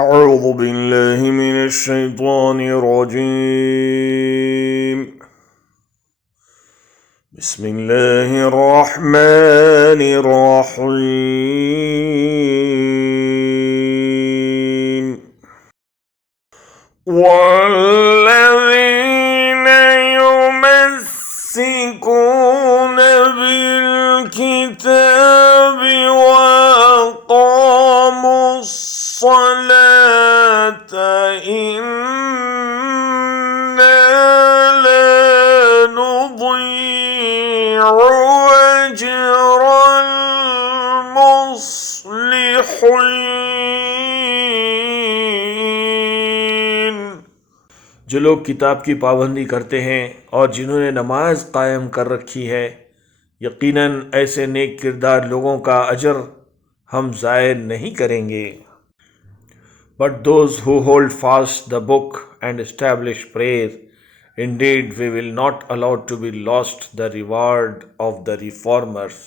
أعوذ بالله من الشيطان الرجيم. بسم الله الرحمن الرحيم. والذين يمسكون بالكتاب وأقاموا الصلاة إنا لا نضيع أجر المصلحين। जो लोग किताब की पाबंदी करते हैं और जिन्होंने नमाज कायम कर रखी है, यकीनन ऐसे नेक किरदार लोगों का अजर हम ज़ाय नहीं करेंगे। But those who hold fast the book and establish prayer, indeed we will not allow to be lost the reward of the reformers.